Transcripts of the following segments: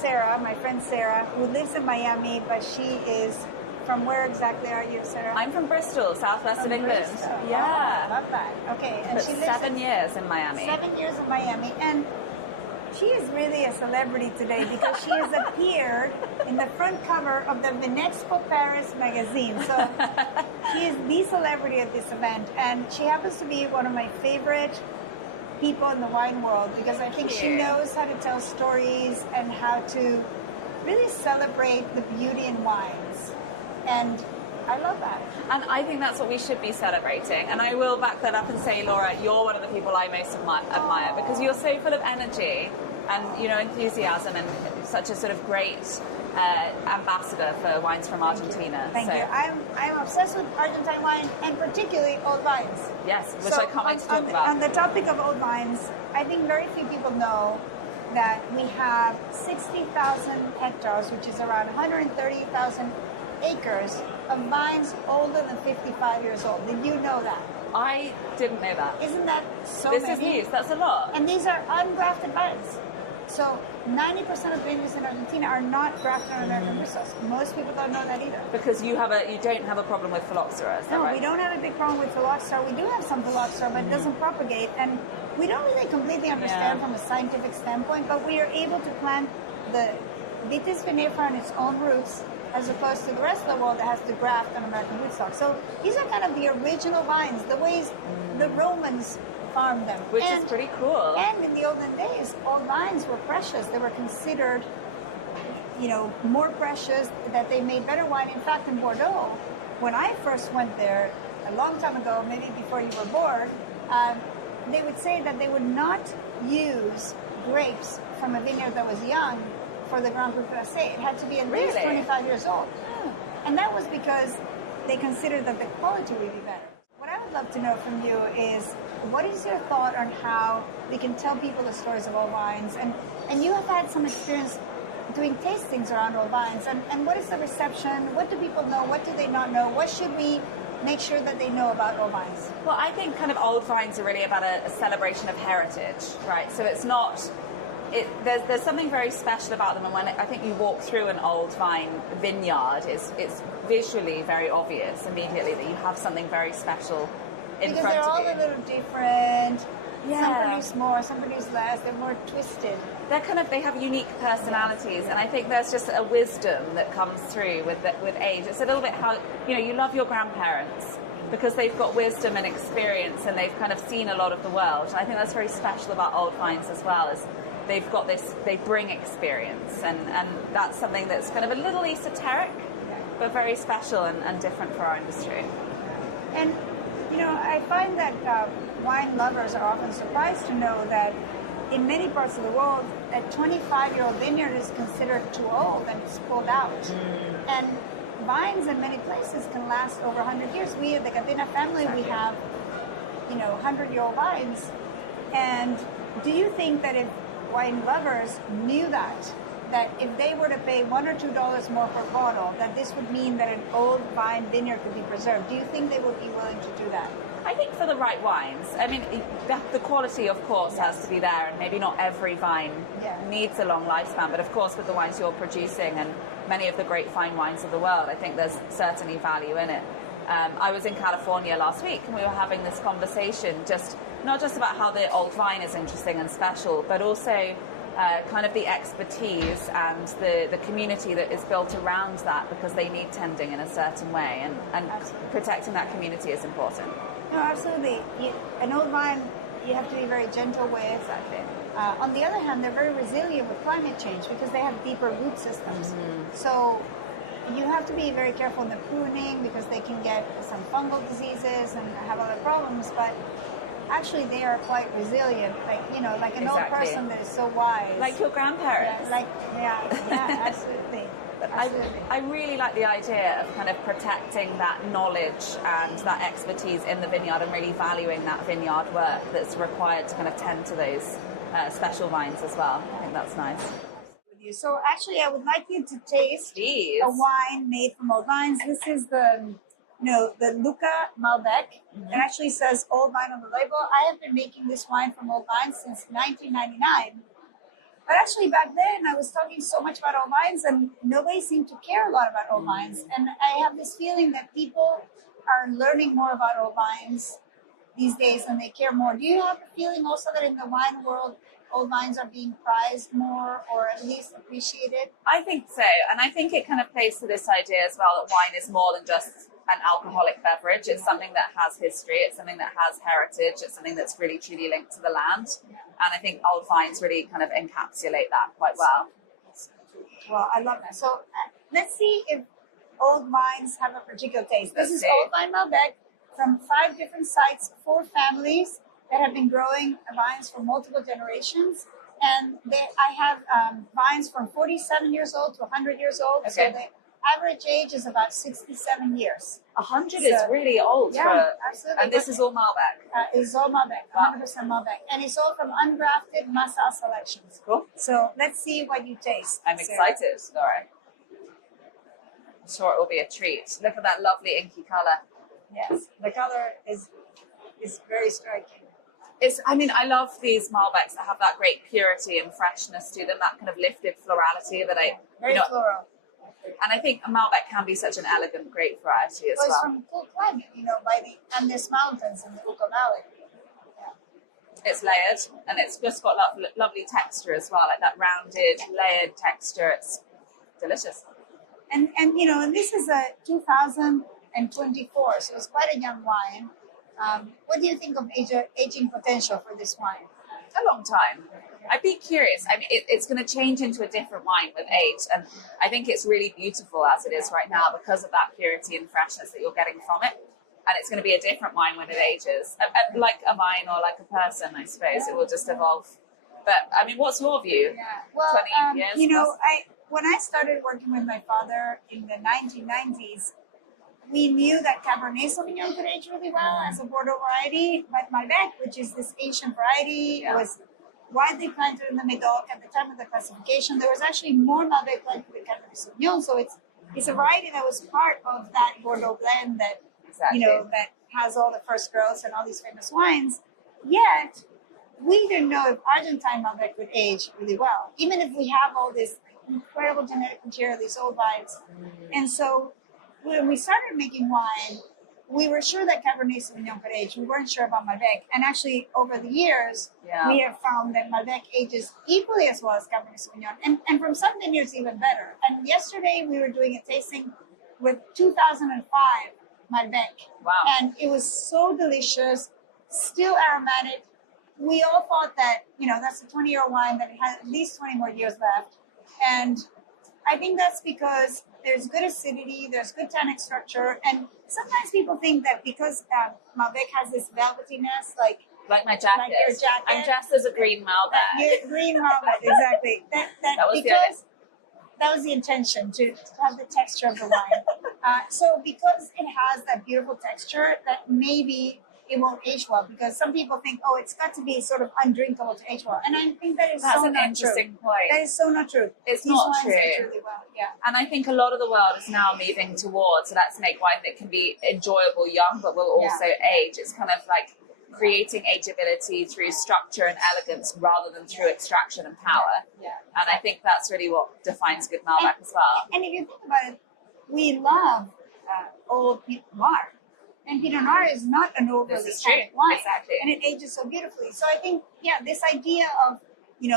Sarah, my friend Sarah, who lives in Miami, but she is from where exactly are you, Sarah? I'm from Bristol, southwest of England. Bristol. Yeah. Oh, love that. Okay, and But she lives 7 years in Miami. 7 years in Miami, and she is really a celebrity today because she has appeared in the front cover of the Vinexpo Paris magazine. So she is the celebrity at this event, and she happens to be one of my favorite people in the wine world because I think she knows how to tell stories and how to really celebrate the beauty in wines. And I love that. And I think that's what we should be celebrating. And I will back that up and say, Laura, you're one of the people I most admire because you're so full of energy and, you know, enthusiasm and such a sort of great ambassador for wines from Argentina. Thank you. I'm obsessed with Argentine wine and particularly old vines. Yes, which I can't wait to talk about. On the topic of old vines, I think very few people know that we have 60,000 hectares, which is around 130,000 acres of vines older than 55 years old. Did you know that? I didn't know that. Isn't that so This many? is news. That's a lot. And these are ungrafted vines. So 90% of vineyards in Argentina are not grafted on American bristles. Most people don't know that either. Because you don't have a problem with phylloxera, is that No, right? we don't have a big problem with phylloxera. We do have some phylloxera, but it doesn't propagate. And we don't really completely understand from a scientific standpoint, but we are able to plant the Vitis vinifera on its own roots as opposed to the rest of the world that has to graft on American rootstock. So these are kind of the original vines, the ways the Romans farmed them. Which is pretty cool. And in the olden days, old vines were precious. They were considered, you know, more precious, that they made better wine. In fact, in Bordeaux, when I first went there a long time ago, maybe before you were born, they would say that they would not use grapes from a vineyard that was young for the Grand Cru Classé. It had to be at least 25 years old. And that was because they considered that the quality would be better. What I would love to know from you is, what is your thought on how we can tell people the stories of old wines? And you have had some experience doing tastings around old vines. And what is the reception? What do people know? What do they not know? What should we make sure that they know about old vines? Well, I think kind of old vines are really about a celebration of heritage, right? So it's not... There's something very special about them, and when I think you walk through an old vine vineyard, it's visually very obvious immediately that you have something very special in front of you. Because they're all a little different. Yeah. Some produce more, some produce less. They're more twisted. They have unique personalities, and I think there's just a wisdom that comes through with age. It's a little bit how, you know, you love your grandparents because they've got wisdom and experience, and they've kind of seen a lot of the world. And I think that's very special about old vines as well, is they've got this, they bring experience, and that's something that's kind of a little esoteric, but very special and different for our industry. And, you know, I find that wine lovers are often surprised to know that in many parts of the world, a 25-year-old vineyard is considered too old and it's pulled out. And vines in many places can last over 100 years. We at the Catena family, we have, you know, 100-year-old vines. And do you think that if wine lovers knew that if they were to pay $1 or $2 more per bottle, that this would mean that an old vine vineyard could be preserved? Do you think they would be willing to do that? I think for the right wines. I mean, the quality, of course, has to be there, and maybe not every vine needs a long lifespan, but of course with the wines you're producing and many of the great fine wines of the world, I think there's certainly value in it. I was in California last week, and we were having this conversation, not just about how the old vine is interesting and special, but also kind of the expertise and the community that is built around that, because they need tending in a certain way, and protecting that community is important. No, absolutely. An old vine you have to be very gentle with. Exactly. On the other hand, they're very resilient with climate change because they have deeper root systems. So you have to be very careful in the pruning because they can get some fungal diseases and have other problems, but actually they are quite resilient, like, you know, like an old person that is so wise. Like your grandparents. Yeah, absolutely. But I really like the idea of kind of protecting that knowledge and that expertise in the vineyard, and really valuing that vineyard work that's required to kind of tend to those special vines as well. I think that's nice. So actually, I would like you to taste a wine made from old vines. This is the Luca Malbec. It actually says old vine on the label. I have been making this wine from old vines since 1999. But actually, back then, I was talking so much about old wines, and nobody seemed to care a lot about old wines. And I have this feeling that people are learning more about old wines these days, and they care more. Do you have a feeling also that in the wine world, old wines are being prized more, or at least appreciated? I think so, and I think it kind of plays to this idea as well that wine is more than just an alcoholic beverage. It's something that has history, it's something that has heritage, it's something that's really truly linked to the land. And I think old wines really kind of encapsulate that quite well. Well, I love that. So let's see if old wines have a particular taste. This is Old Vine Malbec from 5 different sites, 4 families that have been growing vines for multiple generations. And I have vines from 47 years old to 100 years old. Okay. So the average age is about 67 years. 100 is really old. Yeah, absolutely. And this is all Malbec. It's all Malbec, 100% Malbec. And it's all from ungrafted Massa selections. Cool. So let's see what you taste. I'm Sarah. excited. All right. I'm sure it will be a treat. Look at that lovely inky color. Yes, the color is very striking. I love these Malbecs that have that great purity and freshness to them, that kind of lifted florality that Very floral. And I think a Malbec can be such an elegant, great variety as It's well. from cool climate, by the Andes Mountains in the Uco Valley. Yeah. It's layered, and it's just got lovely texture as well, like that rounded, layered texture. It's delicious. And this is a 2024, so it's quite a young wine. What do you think of aging potential for this wine? A long time. I'd be curious. I mean, it's going to change into a different wine with age, and I think it's really beautiful as it is right now because of that purity and freshness that you're getting from it. And it's going to be a different wine when it ages, like a vine or like a person, I suppose. It will just evolve. But I mean, what's your view? Yeah. Well, 20 years. When I started working with my father in the 1990s, we knew that Cabernet Sauvignon could age really well as a Bordeaux variety, but Malbec, which is this Asian variety, was widely planted in the Médoc at the time of the classification. There was actually more Malbec planted than Cabernet Sauvignon, so it's a variety that was part of that Bordeaux blend that that has all the first growths and all these famous wines. Yet we didn't know if Argentine Malbec would age really well, even if we have all this incredible genetic material, these old vines. And so when we started making wine, we were sure that Cabernet Sauvignon could age. We weren't sure about Malbec. And actually, over the years, we have found that Malbec ages equally as well as Cabernet Sauvignon. And from some vineyards, even better. And yesterday, we were doing a tasting with 2005 Malbec. Wow. And it was so delicious, still aromatic. We all thought that, that's a 20-year wine that had at least 20 more years left. And I think that's because there's good acidity, there's good tannic structure, and sometimes people think that because Malbec has this velvetiness, like my jacket. Like your jacket. I'm dressed as a green Malbec. Green Malbec, exactly. That was the intention, to have the texture of the wine. So because it has that beautiful texture, that maybe it won't age well, because some people think, it's got to be sort of undrinkable to age well. And I think that's so an not interesting true. point. That is so not true. It's These not wines true. age really well. Yeah. And I think a lot of the world is now moving towards, let's make wine that can be enjoyable young, but will also age. It's kind of like creating ageability through structure and elegance rather than through extraction and power. Yeah. And I think that's really what defines good Malbec as well. And if you think about it, we love old Pinot Noir. And Pinot Noir is not an overly tannic wine. Exactly. And it ages so beautifully. So I think, this idea of,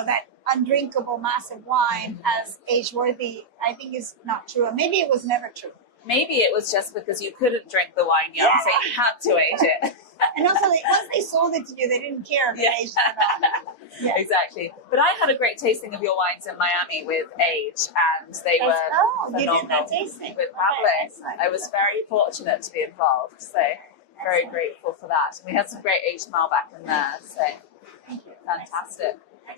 that undrinkable massive wine as age-worthy, I think is not true. And maybe it was never true. Maybe it was just because you couldn't drink the wine young, so you had to age it. And also, once they sold it to you, they didn't care if it aged or not. Yeah. Exactly. But I had a great tasting of your wines in Miami with age, and they were phenomenal. You did that tasting with Pablo. I was very fortunate to be involved, so very grateful for that. We had some great aged Malbec in there, so fantastic.